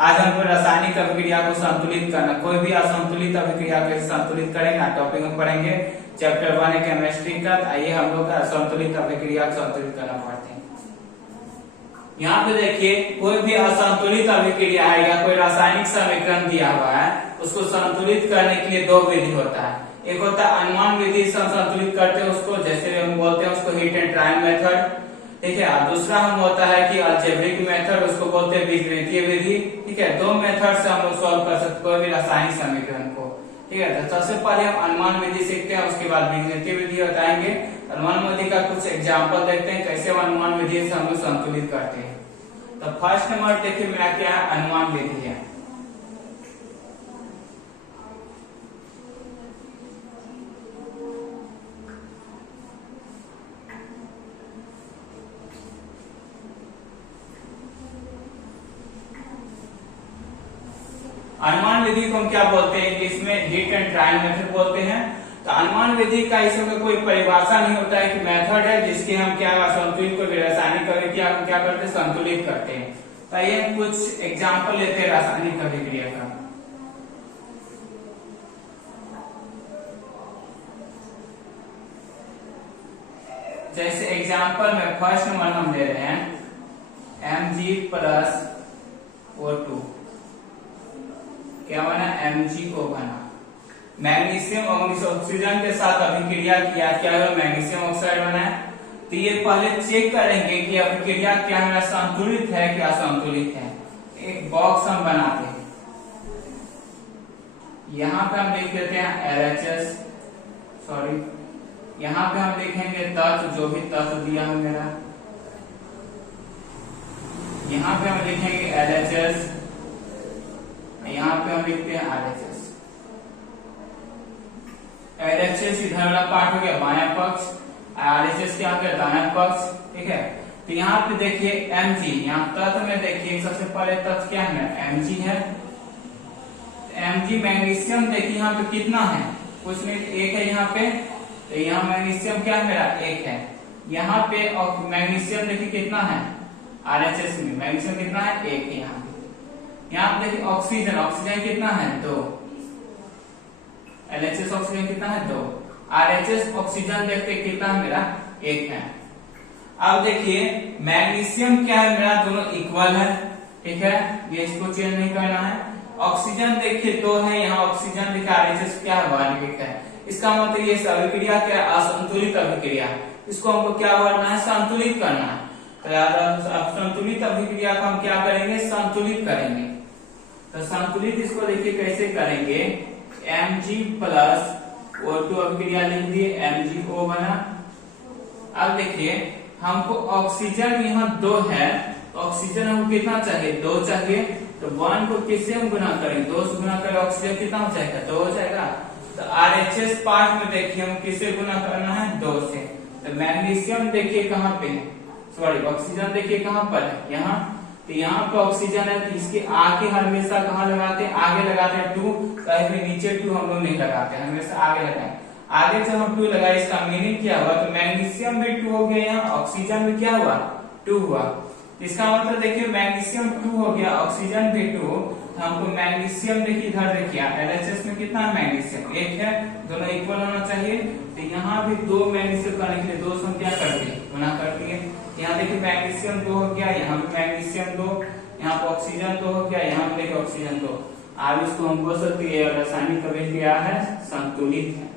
आज हमको रासायनिक अभिक्रिया को संतुलित करना, कोई भी असंतुलित अभिक्रिया को संतुलित करेंगे टॉपिक में पढ़ेंगे चैप्टर 1 है केमिस्ट्री का। आइए हम लोग असंतुलित अभिक्रिया को संतुलित करना पड़ते हैं। यहाँ पे देखिए कोई भी असंतुलित अभिक्रिया है या कोई रासायनिक समीकरण दिया हुआ है, उसको संतुलित करने के लिए दो विधि होता है। एक होता है अनुमान विधि से संतुलित करते हैं उसको, जैसे हम बोलते हैं उसको हीट एंड ट्रायल मेथड, ठीक है। और दूसरा हम होता है कि अलजेब्रिक मेथड, उसको बोलते हैं बीजगणितीय विधि, ठीक है। दो मेथड से हम लोग सॉल्व कर सकते कोई भी रासायनिक समीकरण को, ठीक है। तो सबसे पहले हम अनुमान विधि सीखते हैं, उसके बाद बीजगणितीय विधि बताएंगे। अनुमान विधि का कुछ एग्जाम्पल देखते हैं कैसे अनुमान विधि से हम लोग संतुलित करते हैं। तो फर्स्ट नंबर देखिए मेरा क्या है, अनुमान विधि है। अनुमान विधि को हम क्या बोलते हैं, इंग्लिश में हीट एंड ट्रायल मेथड बोलते हैं। तो अनुमान विधि का इसमें कोई परिभाषा नहीं होता है कि मेथड है जिसकी हम क्या संतुलित को रासायनिक अभिक्रिया को क्या करते हैं, संतुलित करते हैं। तो ये कुछ एग्जाम्पल लेते हैं रासायनिक अभिक्रिया का। जैसे एग्जाम्पल में फर्स्ट नंबर हम ले रहे हैं Mg प्लस O2, क्या बना, MgO बना। मैग्नीशियम ऑक्सीजन के साथ अभिक्रिया किया, क्या हुआ, मैग्नीशियम ऑक्साइड बना है। तो ये पहले चेक करेंगे कि अभिक्रिया क्या है, संतुलित है क्या असंतुलित है। एक बॉक्स हम बनाते हैं, यहाँ पे हम लिख देते हैं LHS, सॉरी यहाँ पे हम लिखेंगे तत्व, जो भी तत्व दिया है मेरा, यहाँ पे हम लिखेंगे LHS, यहाँ पे हम लिखते हैं RHS। LHS इधर वाला पार्ट हो गया बायां पक्ष, RHS क्या हो गया दायां पक्ष, ठीक है। तो यहाँ पे देखिए Mg, यहाँ तत्व में देखिए सबसे पहले तत्व क्या है, Mg है। Mg मैग्नीशियम देखिए यहाँ पे कितना है, कुछ नहीं, एक है यहाँ पे। तो यहाँ मैग्नीशियम क्या है मेरा, एक है। यहाँ पे मैग्नीशियम देखिए कितना है, RHS में मैग्नीशियम कितना है, एक है यहाँ पे। यहाँ पे देखिए ऑक्सीजन, ऑक्सीजन कितना है, 2। LHS ऑक्सीजन कितना है, 2। RHS ऑक्सीजन देखते कितना है मेरा, 1 है। अब देखिए मैग्नीशियम क्या है मेरा, दोनों इक्वल है, ठीक है, ये इसको चेंज नहीं करना है। ऑक्सीजन देखिए 2 है, यहाँ ऑक्सीजन देखिए RHS क्या है, 1 है। इसका मतलब ये अभिक्रिया क्या, असंतुलित अभिक्रिया, इसको हमको क्या करना है, संतुलित करना है। तो संतुलित अभिक्रिया को हम क्या करेंगे, संतुलित करेंगे। तो संतुलित इसको देखिए कैसे करेंगे, Mg प्लस O2 अभिक्रिया लिख दिए, MgO बना। अब देखिए हमको ऑक्सीजन यहाँ 2 है, ऑक्सीजन हमको कितना चाहिए, 2 चाहिए। तो 1 को किससे हम गुना करेंगे, 2 से गुना करें, ऑक्सीजन कितना हो जाएगा, 2 हो जाएगा। तो RHS पार्ट में देखिए हम किससे गुना करना है, 2 से। तो मैग्नीशियम देखिए कहाँ पे, सॉरी ऑक्सीजन देखिए कहाँ पर है, यहाँ। तो यहाँ पे ऑक्सीजन है, तो इसके आगे हमेशा कहाँ लगाते हैं, आगे लगाते हैं 2, कहीं भी नीचे 2 हम लोग नहीं लगाते हैं, हमेशा आगे लगाए। आगे जब हम 2 लगाए इसका मीनिंग क्या हुआ, तो मैग्नीशियम भी 2 हो गया, यहाँ ऑक्सीजन भी क्या हुआ, 2 हुआ। इसका मतलब देखिए मैग्नीशियम 2 हो गया, ऑक्सीजन भी 2। हमको मैग्नीशियम देखिए इधर देखिए LHS में कितना है, मैग्नीशियम 1 है, दोनों इक्वल होना चाहिए। तो यहाँ भी 2 मैग्नीशियम करने के लिए 2 संख्या करती है, गुना करती है। यहाँ देखिए मैग्नीशियम 2 हो गया, यहाँ पे मैग्नीशियम 2, यहाँ पे ऑक्सीजन 2 हो गया, यहाँ पे देखिए ऑक्सीजन 2। अब इसको हम बोल सकते हैं रासायनिक अभिक्रिया है, संतुलित है।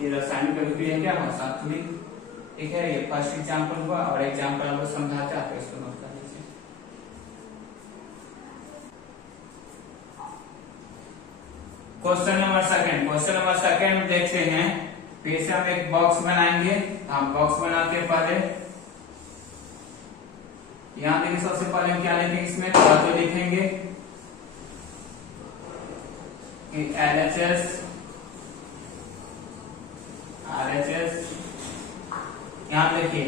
ये रासायनिक अभिक्रिया क्या है, संतुलित, ठीक है। ये फर्स्ट एग्जाम्पल हुआ, और एग्जाम्पल आपको समझाते हैं, इसको नोट कर लीजिए। क्वेश्चन नंबर सेकंड देखते हैं। फिर से हम एक बॉक्स बनाएंगे, हम बॉक्स बनाते हैं पहले। यहाँ देखिए सबसे पहले हम क्या लिखेंगे, इसमें तत्व लिखेंगे LHS RHS। यहाँ देखिए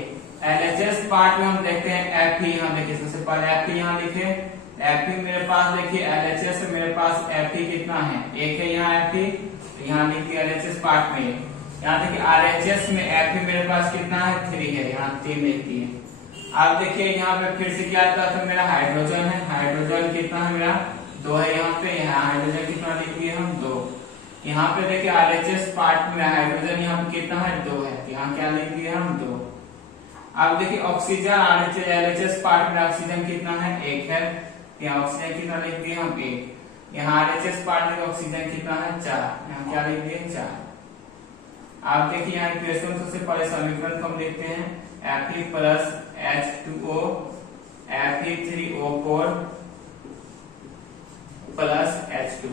LHS पार्ट में हम देखते हैं Fe, यहाँ देखिए सबसे पहले Fe यहाँ लिखे, Fe मेरे पास देखिए LHS से मेरे पास Fe कितना है, 1 है यहाँ Fe। तो यहाँ लिखिए LHS पार्ट में, यहाँ देखिए RHS में Fe मेरे पास कितना है, 3 है, यहाँ 3 लिखती है। आप देखिए यहाँ पे फिर से क्या आता था मेरा हाइड्रोजन है, हाइड्रोजन कितना है मेरा 2 है यहाँ पे, यहाँ हाइड्रोजन कितना लिख दिए हम 2। यहाँ पे देखिए आरएचएस पार्ट में हाइड्रोजन यहाँ पे कितना है 2 है, यहाँ क्या लिख दिए हम 2। अब देखिए ऑक्सीजन आरएचएस एलएचएस पार्ट में ऑक्सीजन कितना है 1 है, यहाँ ऑक्सीजन कितना लिख दिए हम 1। यहाँ आरएचएस पार्ट में ऑक्सीजन कितना है 4, यहाँ क्या लिख दिए 4। आप देखिए यहाँ इक्वेशन सबसे पहले समीकरण को हम देखते हैं Fe plus H2O Fe3O4 plus H2।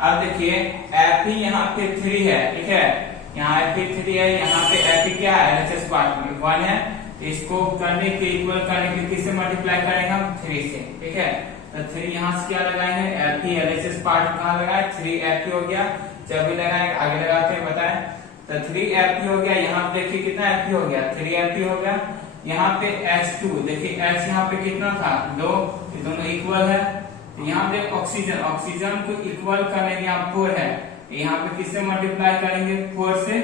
अब देखिए Fe यहाँ पे 3 है, ठीक है, यहाँ Fe3 है, यहाँ पे Fe क्या है एलएचएस पार्ट में 1 है, इसको करने के इक्वल करने के किससे मल्टीप्लाई करेंगे हम 3 से, ठीक है। तो 3 यहाँ से क्या लगाएंगे Fe एलएचएस पार्ट कहाँ लगाए 3 Fe हो गया, जब भी लगाए आगे लगाते हैं बताए, तो 3 Fe हो गया। यहाँ पे देखिए कितना Fe हो गया 3 Fe हो गया। यहाँ पे H2 देखिए H यहाँ पे कितना था 2, ये दोनों इक्वल है। तो यहाँ पे ऑक्सीजन, ऑक्सीजन को इक्वल करने के यहाँ 4 है, यहाँ पे किससे मल्टीप्लाई करेंगे 4 से।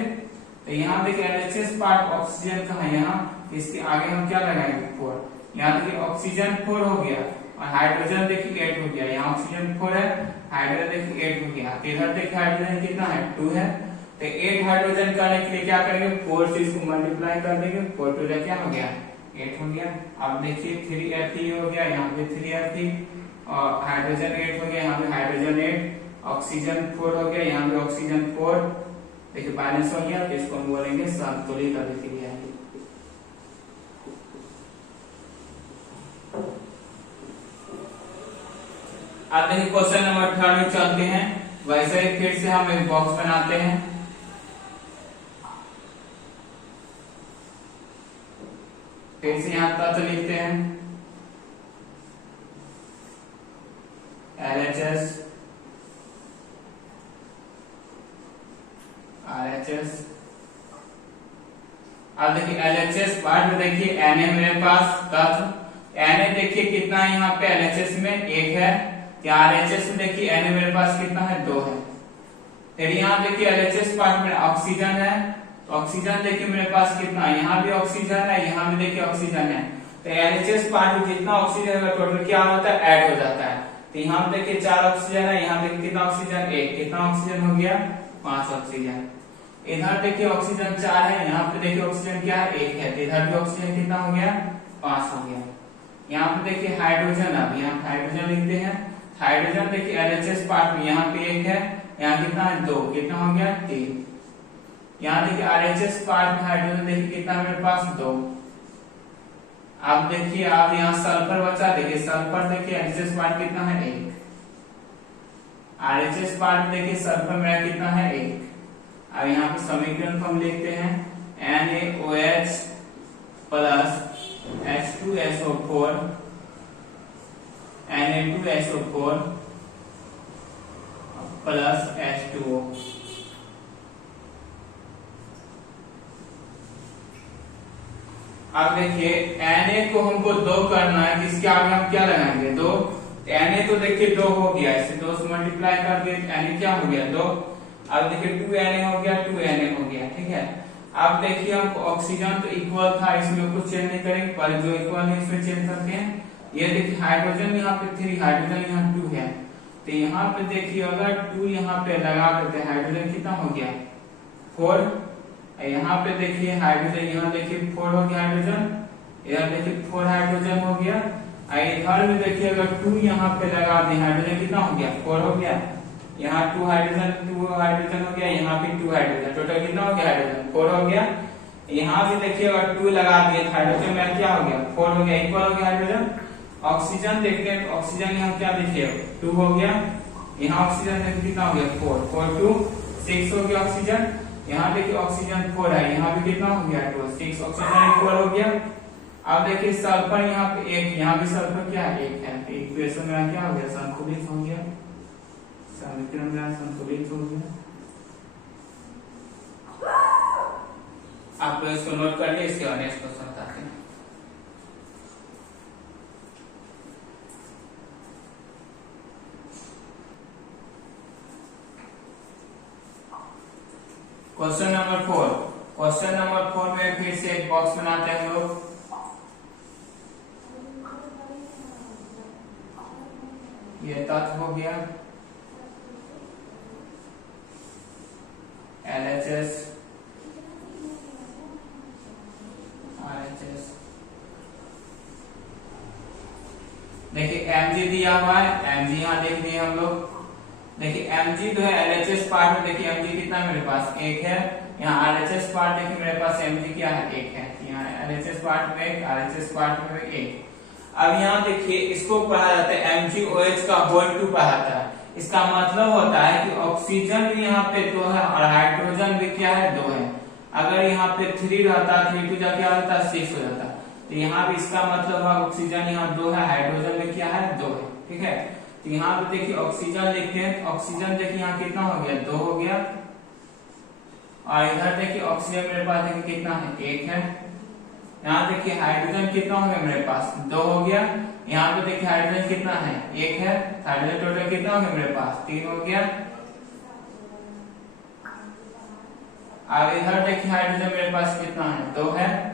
तो यहाँ देखिए एलएचएस पार्ट ऑक्सीजन का है, यहाँ इसके आगे हम क्या लगाएंगे 4। यहाँ देखिए ऑक्सीजन 4 हो गया और हाइड्रोजन देखिए 8 हो गया, यहाँ ऑक्सीजन 4 है, हाइड्रोजन देखिए 8 हो गया। इधर देखिए हाइड्रोजन कितना है 2 है, तो 8 हाइड्रोजन करने के लिए क्या करेंगे 4 से इसको मल्टीप्लाई कर देंगे, 4 टू जा क्या हो गया 8 हो गया। अब देखिए 3 Fe हो गया, यहाँ पे 3 Fe और हाइड्रोजन 8 हो गया, यहाँ पे हाइड्रोजन 8, ऑक्सीजन 4 हो गया, यहाँ पे ऑक्सीजन 4, देखिए बैलेंस हो गया। तो इसको हम बोलेंगे संतुलित अभिक्रिया। अब देखिए क्वेश्चन नंबर 3 में चलते हैं, वैसे ही फिर से हम एक बॉक्स बनाते हैं। फिर से यहाँ तत्व लिखते हैं LHS RHS। अब देखिए LHS पार्ट में देखिए Na मेरे पास तत्व Na देखिए कितना है यहाँ पे LHS में 1 है, RHS में देखिए Na मेरे पास कितना है 2 है। फिर यहाँ देखिए LHS पार्ट में ऑक्सीजन है, तो ऑक्सीजन देखिए मेरे पास कितना है, यहाँ भी ऑक्सीजन है, यहाँ भी देखिए ऑक्सीजन है। तो LHS पार्ट में जितना ऑक्सीजन है टोटल क्या होता है ऐड हो जाता है। तो यहाँ देखिए 4 ऑक्सीजन है, यहाँ देखिए कितना ऑक्सीजन 1, कितना ऑक्सीजन हो गया 5 ऑक्सीजन। इधर देखिए ऑक्सीजन 4 है, यहाँ पे देखिए ऑक्सीजन क्या है 1 है, तो इधर भी ऑक्सीजन कितना हो गया 5 हो गया। यहाँ पे देखिए हाइड्रोजन, अब यहाँ हाइड्रोजन लिखते हैं, हाइड्रोजन देखिए LHS पार्ट में यहाँ पे 1 है, यहाँ कितना है 2, कितना हो गया 3। यहाँ देखिए RHS पार्ट में हाइड्रोजन देखिए कितना है मेरे पास 2। अब देखिए आप यहाँ सल्फर बचा, देखिए सल्फर देखिए LHS पार्ट कितना है 1, RHS पार्ट देखिए सल्फर मेरा कितना है 1। अब यहाँ पे समीकरण को हम लिखते हैं NaOH plus H2SO4 Na2SO4 plus H2O। अब देखिए Na को हमको 2 करना है, किसके आगे हम क्या लगाएंगे 2। Na तो देखिए 2 हो गया, इसे 2 से मल्टीप्लाई कर दिए, Na क्या हो गया 2। अब देखिए 2Na हो गया, 2Na हो गया, ठीक है। अब देखिए हमको ऑक्सीजन तो इक्वल था, इसमें कुछ चेंज नहीं करेंगे, पर जो इक्वल है इसमें चेंज करते हैं। ये देखिए हाइड्रोजन यहाँ पे 3, हाइड्रोजन यहाँ 2 है, तो यहाँ पे देखिए अगर 2 यहाँ पे लगा देते हैं हाइड्रोजन कितना हो गया 4। यहाँ पे देखिए हाइड्रोजन, यहाँ देखिए 4 हो गया हाइड्रोजन, इधर देखिए 4 हाइड्रोजन हो गया। इधर में देखिए अगर 2 यहाँ पे लगा दें हाइड्रोजन कितना हो गया 4 हो गया, यहाँ 2 हाइड्रोजन हो गया, यहाँ पे 2 हाइड्रोजन, टोटल कितना हो गया हाइड्रोजन 4 हो गया। यहाँ भी देखिए अगर 2 लगा दिए हाइड्रोजन में क्या हो गया 4 हो गया, इक्वल हो गया हाइड्रोजन। ऑक्सीजन देखते हैं, तो ऑक्सीजन यहाँ क्या देखिए 2 हो गया, यहाँ ऑक्सीजन देखिए कितना हो गया 4, 4 2 6 हो गया ऑक्सीजन। यहाँ देखिए ऑक्सीजन 4 है, यहाँ भी कितना हो गया 2 6, ऑक्सीजन इक्वल हो गया। अब देखिए सल्फर यहाँ पे 1, यहाँ भी सल्फर क्या है 1 है, इक्वेशन में क्या हो गया संतुलित हो गया, समीकरण में संतुलित हो गया। आप इसको नोट कर लिए, इसके बाद नेक्स्ट क्वेश्चन बताते हैं। क्वेश्चन नंबर 4 में फिर से एक बॉक्स बनाते हैं हम लोग ये तत्व हो गया LHS RHS। देखिए Mg दिया हुआ है, Mg यहाँ देख दिए हम लोग। देखिए Mg जो है LHS पार्ट में, देखिए Mg कितना है मेरे पास, 1 है। यहाँ RHS पार्ट देखिए मेरे पास Mg क्या है, 1 है। यहाँ LHS पार्ट में 1, RHS पार्ट में 1। अब यहाँ देखिए इसको पढ़ा जाता है MgOH का होल 2 पढ़ाता है। इसका मतलब होता है कि ऑक्सीजन भी यहाँ पे 2 है और हाइड्रोजन भी क्या है, 2 है। अगर यहाँ पे 3 रहता, 3 2 क्या होता, 6 हो जाता। तो यहाँ भी इसका मतलब है ऑक्सीजन यहाँ 2 है, हाइड्रोजन में क्या है, 2 है। ठीक है, तो यहाँ पे देखिए ऑक्सीजन लिखते हैं, ऑक्सीजन देखिए यहाँ कितना हो गया, 2 हो गया। और इधर देखिए ऑक्सीजन मेरे पास देखिए कितना है, 1 है। यहाँ देखिए हाइड्रोजन कितना हो गया मेरे पास, 2 हो गया। यहाँ पे देखिए हाइड्रोजन कितना है, 1 है। हाइड्रोजन टोटल कितना हो गया मेरे पास, 3 हो गया। अब इधर देखिए हाइड्रोजन मेरे पास कितना है, 2 है।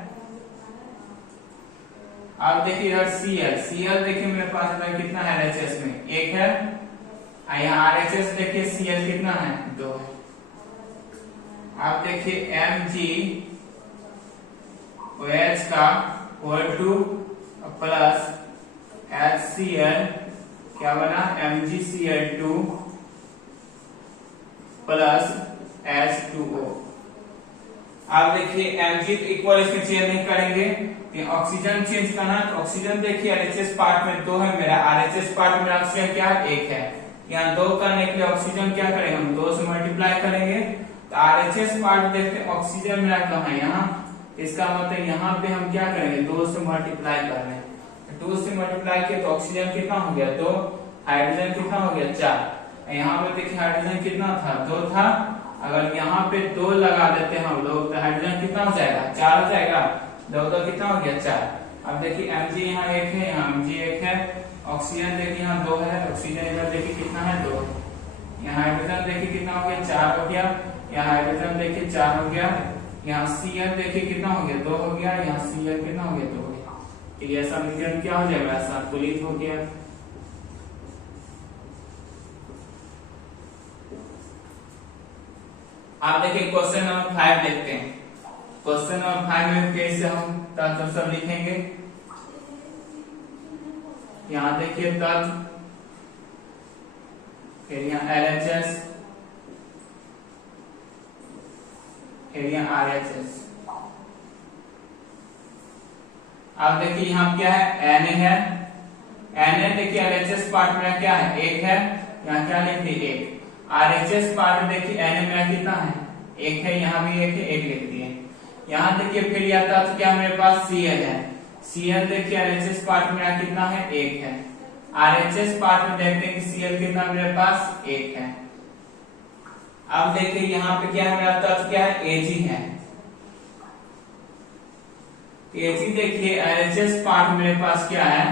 अब देखिए इधर Cl देखिए मेरे पास इधर कितना है, LHS में 1 है। यहाँ RHS देखिए Cl कितना है, 2 है। अब देखिए MgOH का होल 2 प्लस HCl क्या बना, MgCl2 प्लस H2O। अब देखिए Mg तो इक्वल इसमें चेंज नहीं करेंगे, ऑक्सीजन चेंज करना। तो ऑक्सीजन देखिए LHS पार्ट में 2 है मेरा, RHS पार्ट में ऑक्सीजन क्या है, 1 है। यहाँ 2 करने के लिए ऑक्सीजन क्या करेंगे, हम 2 से मल्टीप्लाई करेंगे। तो RHS पार्ट देखते हैं ऑक्सीजन मेरा कहाँ है, यहाँ। इसका मतलब यहाँ पे हम क्या करेंगे, 2 से मल्टीप्लाई कर रहे हैं। 2 से मल्टीप्लाई किया तो ऑक्सीजन कितना हो गया, 2। हाइड्रोजन कितना हो गया, 4। यहाँ पे देखिए हाइड्रोजन कितना था, 2 था। अगर यहाँ पे 2 लगा देते हैं हम लोग तो हाइड्रोजन कितना हो जाएगा, 4 हो जाएगा। 2 कितना हो गया, 4। अब देखिए Mg यहाँ 1 है, यहाँ Mg 1 है। ऑक्सीजन देखिए यहाँ 2 है, ऑक्सीजन इधर देखिए कितना है, 2। यहाँ हाइड्रोजन देखिए कितना हो गया, 4 हो गया। यहाँ हाइड्रोजन देखिए 4 हो गया। यहाँ Cl देखिए कितना हो गया, 2 हो गया। यहाँ Cl कितना हो गया, 2 हो गया। तो ये समीकरण क्या हो जाएगा, संतुलित हो गया। आप देखिए क्वेश्चन नंबर 5 देखते हैं। क्वेश्चन नंबर 5 में कैसे हम तत्व सब लिखेंगे। यहाँ देखिए तत्व, फिर यहाँ LHS, फिर यहाँ RHS। अब देखिए यहाँ क्या है, Na है। Na देखिए LHS पार्ट में क्या है, 1 है। यहाँ क्या लिख दिए, 1। RHS पार्ट में देखिए Na मेरा कितना है, 1 है। यहाँ भी 1 है, 1 लिख दिए। यहाँ देखिए फिर यह तत्व क्या मेरे पास, Cl है। Cl देखिए LHS पार्ट में कितना है, 1 है। RHS पार्ट में देखते हैं कि Cl कितना मेरे पास, 1 है। अब देखिए यहाँ पे क्या है, मेरा तत्व क्या है, Ag है। Ag देखिए LHS पार्ट मेरे पास क्या है,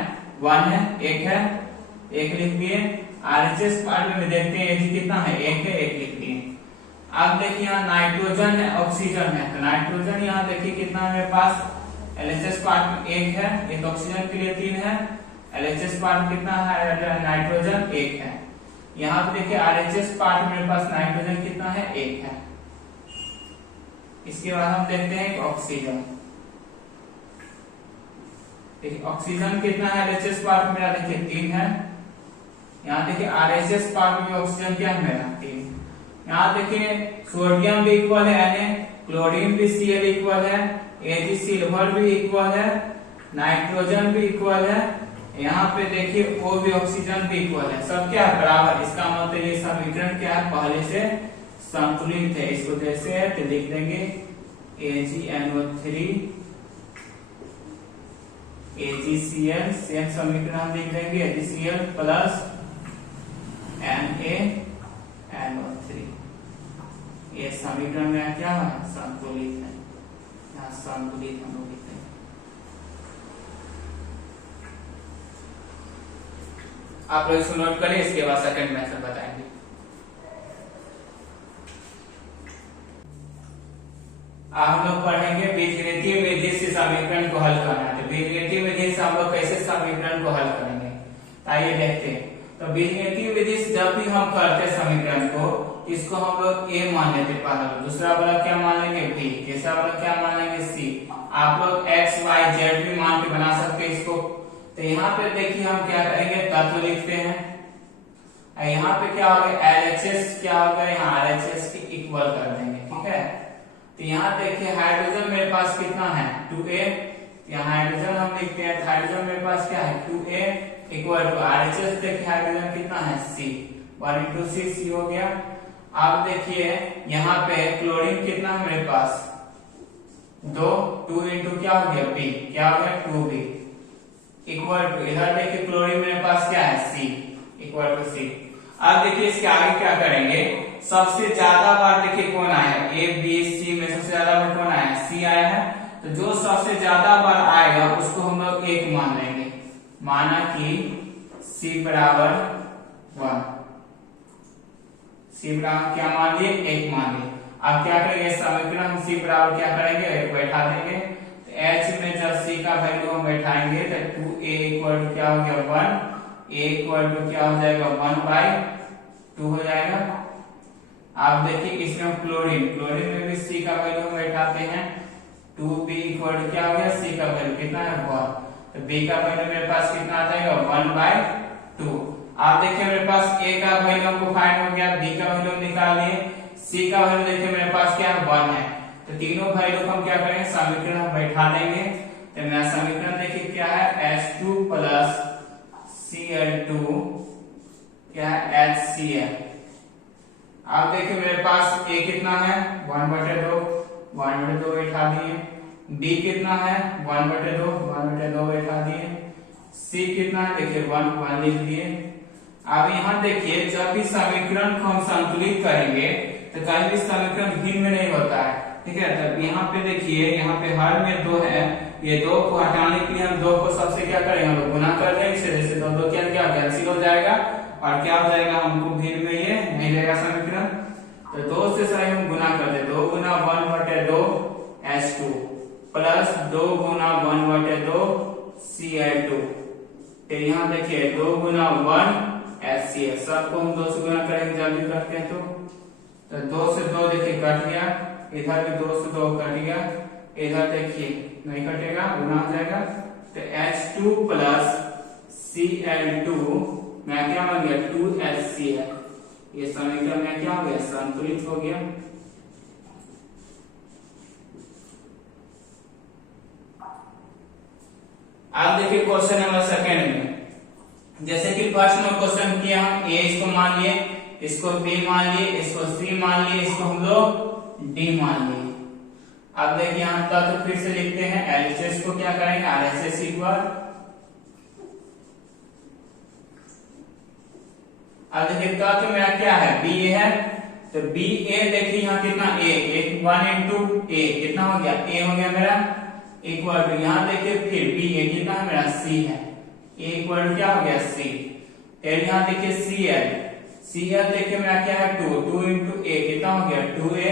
1 है, 1 है, 1 लिख दिए। RHS पार्ट में देखते हैं Ag कितना है, 1 है, 1 लिख दिए। अब देखिए यहाँ नाइट्रोजन है, ऑक्सीजन है। तो नाइट्रोजन यहाँ देखिए कितना है मेरे पास, LHS पार्ट में 1 है, एक ऑक्सीजन के लिए 3 है। LHS पार्ट में कितना है, नाइट्रोजन 1 है। यहाँ पे देखिए RHS पार्ट में मेरे पास नाइट्रोजन कितना है, 1 है। इसके बाद हम देखते हैं ऑक्सीजन। देखिए ऑक्सीजन कितना है, LHS पार्ट में मेरा देखिए 3 है। यहाँ देखिए RHS पार्ट में ऑक्सीजन क्या है मेरा, 3। यहाँ देखिए सोडियम भी इक्वल है Na, क्लोरीन भी Cl इक्वल है, Ag सिल्वर भी इक्वल है, नाइट्रोजन भी इक्वल है। यहाँ पे देखिए O भी ऑक्सीजन भी इक्वल है, सब क्या है, बराबर। इसका मतलब ये समीकरण क्या है, पहले से संतुलित है। इसको जैसे है तो लिख देंगे AgNO3 AgCl, सेम समीकरण हम लिख देंगे AgCl प्लस NaNO3। ये समीकरण में क्या है, संतुलित है। यहाँ संतुलित हम लोग लिखते हैं। आप लोग इसको नोट करिए, इसके बाद सेकंड मेथड बताएंगे। हम लोग पढ़ेंगे बीजगणितीय विधि से समीकरण को हल करना है। तो बीजगणितीय विधि से हम लोग कैसे समीकरण को हल करेंगे, आइए देखते हैं। तो तो बीजगणितीय विधि से जब भी हम करते हैं समीकरण को, इसको हम लोग ए मान लेते पहला, दूसरा वाला क्या मान लेंगे बी, तीसरा वाला क्या मान लेंगे सी। आप लोग एक्स वाई जेड भी मान के बना सकते हैं इसको। तो यहाँ पे देखिए हम क्या करेंगे, तत्व लिखते हैं। यहाँ पे क्या होगा, एलएचएस क्या होगा, यहाँ आरएचएस के इक्वल कर देंगे, ठीक है। तो यहाँ देखिए हाइड्रोजन मेरे पास कितना है 2a, यहाँ हाइड्रोजन हम लिखते हैं, हाइड्रोजन मेरे पास क्या है 2a इक्वल टू आरएचएस, देखिए हाइड्रोजन कितना है c, 1 into c हो गया। अब देखिए यहाँ पे क्लोरीन कितना है मेरे पास 2 into क्या हो गया b, क्या हो गया 2b इक्वल टू, इधर देखिए क्लोरीन मेरे पास क्या है c इक्वल टू c। अब देखिए इसके आगे क्या करेंगे, सबसे ज्यादा बार देखिए कौन आया है, ए बी सी में सबसे ज्यादा बार कौन आया है, सी आया है। तो जो सबसे ज्यादा बार आएगा उसको हम लोग 1 मान लेंगे, माना कि c बराबर 1, c बराबर क्या मान लिए 1 मान लिए। अब क्या करेंगे, समीकरण हम c बराबर क्या करेंगे 1 बैठा देंगे। तो h में जब c का वैल्यू हम बैठाएंगे तो 2a इक्वल टू क्या हो गया 1, a इक्वल टू क्या हो जाएगा 1/2 हो जाएगा। आप देखिए इसमें क्लोरीन, क्लोरीन में भी c का वैल्यू हम बैठाते हैं, 2b इक्वल टू क्या हो गया c का वैल्यू कितना है 1, तो b का वैल्यू मेरे पास कितना आ जाएगा 1/2। आप देखिए मेरे पास a का वैल्यू हमको फाइंड हो गया, b का वैल्यू निकाल लिए, c का वैल्यू देखिए मेरे पास क्या है 1 है। तो तीनों वैल्यू को हम क्या करेंगे, समीकरण हम बैठा देंगे। तो मेरा समीकरण देखिए क्या है H2 प्लस Cl2 क्या है HCl। अब देखिए मेरे पास a कितना है 1/2 बैठा दिए, b कितना है 1/2 बैठा दिए, c कितना है देखिए 1 लिख दिए। अब यहाँ देखिए जब भी समीकरण को हम संतुलित करेंगे तो कहीं भी समीकरण भिन्न नहीं होता है, ठीक है। तब यहाँ पे देखिए, यहाँ पे हर में 2 है, ये 2 को हटाने के लिए हम 2 को सबसे क्या करेंगे, हम लोग गुना कर देंगे, जैसे 2 क्या कैंसिल हो जाएगा और क्या हो जाएगा, हमको भिन्न में ये नहीं रहेगा समीकरण। तो 2 से सही हम गुना कर दे, 2 गुना 1/2 H2 प्लस 2 गुना 1/2 Cl2। फिर यहाँ देखिए 2 गुना 1 HCl, सबको हम 2 से गुना करेंगे जब भी करते हैं तो 2 से 2 देखिए कट गया, इधर भी 2 से 2 कट गया, इधर देखिए नहीं कटेगा, गुना हो जाएगा। तो H2 प्लस Cl2 में क्या बन गया 2HCl, ये समीकरण में क्या हो गया संतुलित हो गया। अब देखिए क्वेश्चन नंबर सेकंड में, जैसे कि फर्स्ट में क्वेश्चन किया हम a इसको मान लिए, इसको b मान लिए, इसको c मान लिए, इसको हम लोग d मान लिए। अब देखिए यहाँ तत्व फिर से लिखते हैं, LHS को क्या करेंगे RHS इक्वल। अब देखिए तत्व में क्या है ba है, तो ba देखिए यहाँ कितना a 1 into a कितना हो गया a हो गया मेरा इक्वल टू, यहाँ देखिए फिर ba कितना है मेरा c है, a इक्वल टू क्या हो गया c। फिर यहाँ देखिए Cl देखिए मेरा क्या है 2 into a कितना हो गया 2a।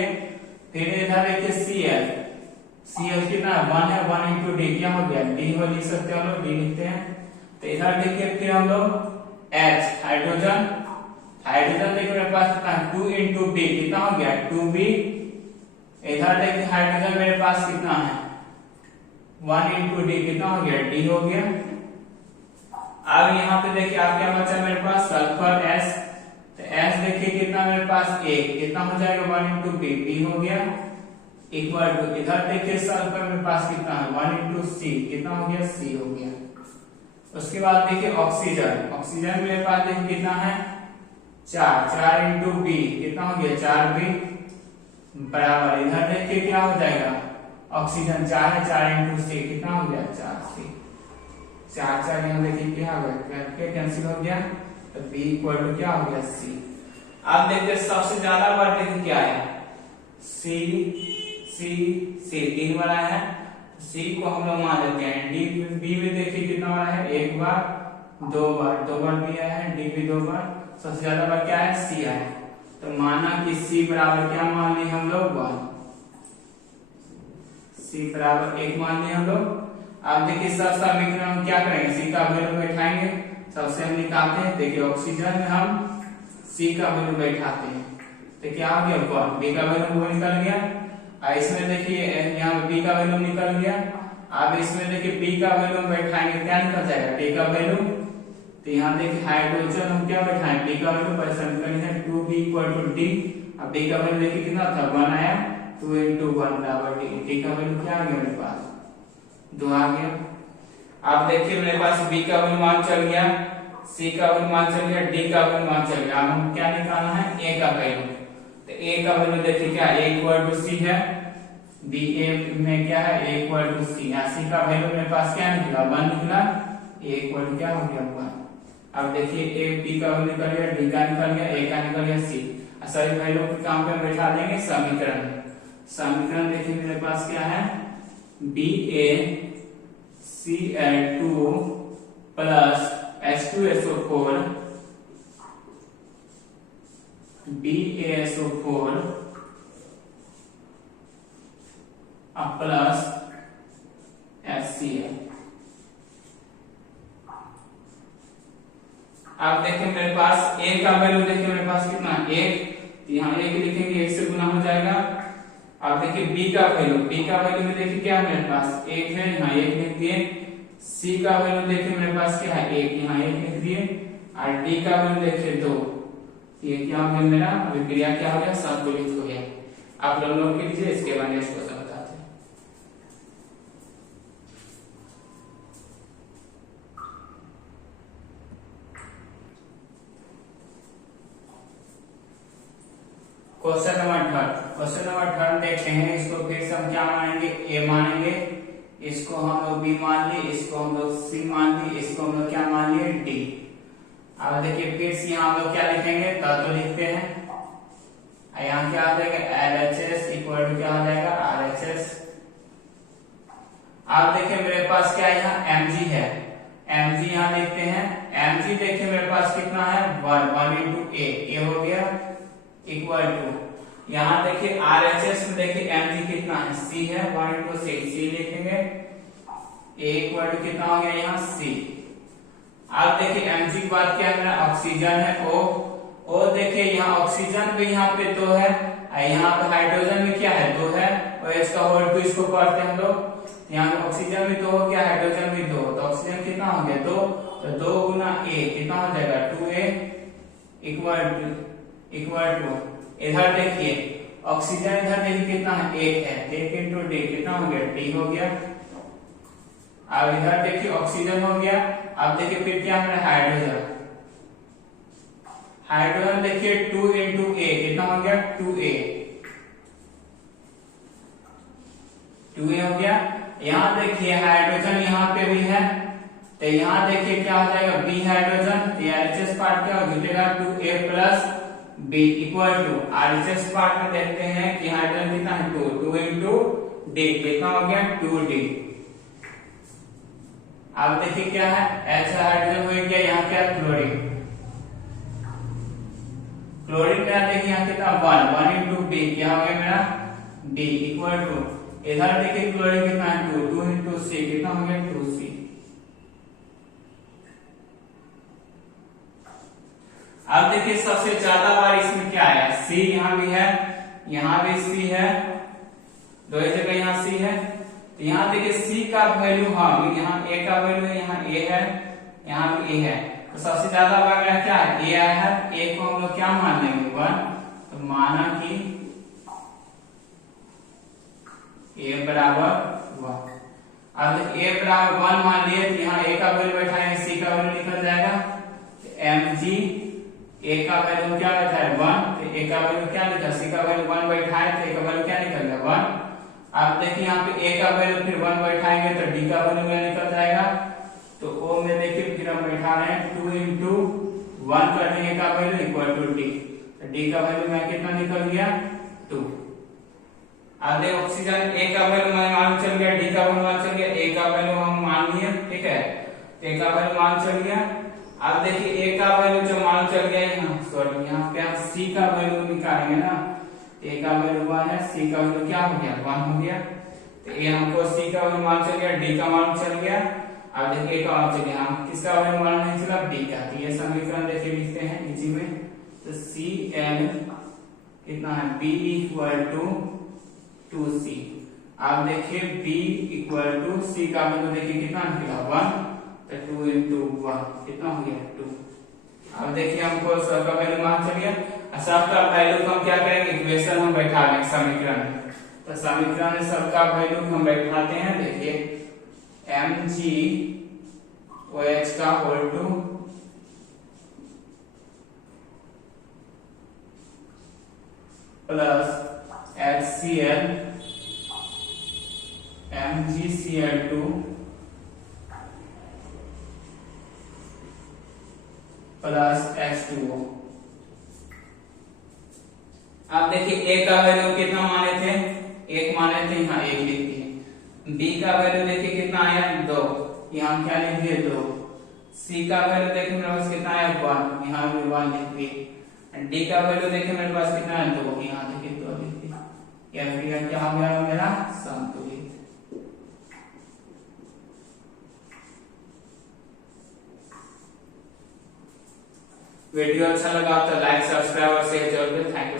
फिर इधर देखिए Cl कितना 1 है, 1 into d क्या हो गया d हो लिख सकते हैं हम लोग, d लिखते हैं। तो इधर देखिए फिर हम लोग H हाइड्रोजन, हाइड्रोजन देखिए मेरे पास कितना 2 into b कितना हो गया 2b। इधर देखिए हाइड्रोजन मेरे पास कितना है 1 into d कितना हो गया d हो गया। अब यहाँ पे देखिए आप क्या बचा मेरे पास सल्फर S, तो S देखिए कितना मेरे पास 1 कितना हो जाएगा 1 into b b हो गया इक्वल टू, इधर देखिए सल्फर मेरे पास कितना है 1 into c कितना हो गया c हो गया। उसके बाद देखिए ऑक्सीजन, ऑक्सीजन मेरे पास देखिए कितना है 4 into b कितना हो गया 4b बराबर, इधर देखिए क्या हो जाएगा ऑक्सीजन 4 है 4 into c कितना हो गया 4c, 4 यहाँ देखिए क्या हो गया कैंसिल हो गया, तो b इक्वल टू क्या हो गया c। अब देखते सबसे ज्यादा बार देखिए क्या है c 3 बार है, c को हम लोग मान लेते हैं, b में देखिए कितना बार है 1 बार 2 बार भी आया है, d भी 2 बार, सबसे ज्यादा बार क्या है c आया है। तो माना कि c बराबर क्या मान लिए हम लोग 1, c बराबर 1 मान लिए हम लोग। अब देखिए सब समीकरण हम क्या करेंगे c का वैल्यू बैठाएंगे, सबसे हम निकालते हैं। देखिए ऑक्सीजन में हम C का वैल्यू बैठाते हैं तो क्या हो गया 1, B का वैल्यू वो निकल गया। और इसमें देखिए यहाँ B का वैल्यू निकल गया। अब इसमें देखिए B का वैल्यू हम बैठाएंगे, क्या निकल जाएगा D का वैल्यू। तो यहाँ देखिए हाइड्रोजन हम क्या बैठाएं, D का वैल्यू पर समीकरण है 2B = D। अब D का वैल्यू देखिए कितना था 1 आया, 2 × 1 = D। D का वैल्यू क्या आ गया मेरे पास 2 आ गया। अब देखिए मेरे पास B का वैल्यू मान चल गया, C का वैल्यू मान चल गया, D का वैल्यू मान चल गया। अब हम क्या निकालना है A का वैल्यू। तो A का वैल्यू देखिए क्या A = C है, B A में क्या है A = C। C का वैल्यू मेरे पास क्या निकला 1 निकला, A = क्या हो गया 1। अब देखिए A B का वैल्यू निकल गया, D का निकल गया, A का निकल गया, C। सभी वैल्यू के काम पे बैठा देंगे समीकरण। समीकरण देखिए मेरे पास क्या है BaCl2 + H2SO4 BaSO4 plus HCl। अब देखिए मेरे पास A का वैल्यू देखिए मेरे पास कितना 1, यहाँ 1 लिखेंगे, 1 से गुना हो जाएगा। अब देखिए B का वैल्यू में देखिए क्या है मेरे पास 1 है, यहाँ 1 लिख दिए। C का वैल्यू देखिए मेरे पास क्या है 1, यहाँ 1 लिख दिए। और D का वैल्यू देखिए 2। ये क्या हो गया मेरा अभिक्रिया क्या हो गया संतुलित हो गया। आप लोग नोट कीजिए, इसके बाद नेक्स्ट क्वेश्चन बताते हैं। क्वेश्चन नंबर 3 देखते हैं। इसको फिर से हम क्या मानेंगे A मानेंगे, इसको हम लोग B मान लिए, इसको हम लोग C मान लिए, इसको हम लोग क्या मान लिए D। अब देखिए फिर से यहाँ हम लोग क्या लिखेंगे तत्व लिखते हैं। यहाँ क्या आ जाएगा LHS = क्या आ जाएगा RHS। अब देखिए मेरे पास क्या है यहाँ Mg है, Mg यहाँ लिखते हैं। Mg देखिए मेरे पास कितना है 1 × A हो गया = यहाँ देखिए RHS में देखिए Mg कितना है C है 1 × C लिखेंगे। A = कितना हो गया यहाँ C। अब देखिए Mg के बाद क्या है ऑक्सीजन है O देखिए यहाँ ऑक्सीजन भी यहाँ पे 2 है, यहाँ पे हाइड्रोजन में क्या है 2 है, और इसका होल 2 इसको पढ़ते हैं हम लोग। यहाँ पे ऑक्सीजन भी 2 हो गया, हाइड्रोजन भी 2, तो ऑक्सीजन कितना हो गया 2, तो 2 × A कितना हो जाएगा 2A = इधर देखिए ऑक्सीजन इधर देखिए कितना है 1 है, 1 × D कितना हो गया D हो गया। अब इधर देखिए ऑक्सीजन हो गया। अब देखिए फिर क्या है हाइड्रोजन देखिए 2 × A कितना हो गया 2A हो गया। यहाँ देखिए हाइड्रोजन यहाँ पे भी है, तो यहाँ देखिए क्या हो जाएगा B हाइड्रोजन, RHS पार्ट क्या हो जुटेगा 2A + B = RHS पार्ट में देखते हैं कि हाइड्रोजन कितना है 2 × D कितना हो गया 2D। अब देखिए क्या है H हाइड्रोजन हो गया, यहाँ क्या क्लोरीन का देखिए यहाँ कितना 1 × B क्या हो गया मेरा D = इधर देखिए क्लोरीन कितना है 2 × C कितना हो गया 2C। अब देखिए सबसे ज्यादा बार इसमें क्या आया C, यहाँ भी है, यहाँ भी C है, दो जगह यहाँ C है। तो यहाँ देखिए C का वैल्यू यहाँ A का वैल्यू है, यहाँ A है, यहाँ भी A है, तो सबसे ज्यादा बार मेरा क्या है A आया है। A को हम लोग क्या मान लेंगे 1, तो माना कि A = 1। अब देखिए A = 1 मान लिए, तो यहाँ A का वैल्यू बैठाएंगे, C का वैल्यू निकल जाएगा। Mg A का वैल्यू क्या बैठा है 1, तो A का वैल्यू क्या लिखा C का वैल्यू 1 बैठाए, तो A का वैल्यू क्या निकल गया 1। अब देखिए यहाँ पे A का वैल्यू फिर 1 बैठाएंगे तो D का वैल्यू क्या निकल जाएगा। तो O में देखिए फिर हम बैठा रहे हैं 2 × 1 कर देंगे का वैल्यू = D, तो D का वैल्यू में कितना निकल गया 2। आधे ऑक्सीजन A का वैल्यू मान चल गया, D का वैल्यू मान चल गया, A का वैल्यू हम मान लिए, ठीक है A का वैल्यू मान चल गया। अब देखिए A का वैल्यू जो मान चल गया यहाँ पे हम C का वैल्यू निकालेंगे ना, A का वैल्यू 1 है, C का वैल्यू क्या हो गया 1 हो गया। तो A हमको C का वैल्यू मान चल गया, D का मान चल गया। अब देखिए एक और चलिए हम किसका वैल्यू मालूम नहीं चला, बी का। तो ये समीकरण देखिए लिखते हैं इसी में। तो सी एल कितना है, बी इक्वल टू 2c। अब देखिए b इक्वल टू c का वैल्यू देखिए कितना निकला 1, तो 2 into 1 कितना हो गया 2। अब देखिए हमको सब का वैल्यू मान चलिए, सबका वैल्यू को हम क्या करेंगे, इक्वेशन हम बैठा लेंगे समीकरण में। तो समीकरण में सबका वैल्यू हम बैठाते हैं। देखिए mgOH का whole two plus HCl MgCl2 plus H2O। अब देखिए ए का वैल्यू कितना माने थे, 1 माने थे, यहाँ 1 लिख दिए। बी का वैल्यू देखिए कितना आया 2, यहाँ क्या लिख दिए 2। सी का वैल्यू देखिए मेरे पास कितना आया 1, यहाँ भी 1 लिख दिए। डी का वैल्यू देखिए मेरे पास कितना है 2, यहाँ देखिए 2 लिख दिए। या फिर क्या हो गया मेरा संतुलित। वीडियो अच्छा लगा तो लाइक सब्सक्राइब और शेयर जरूर करें। Thank you.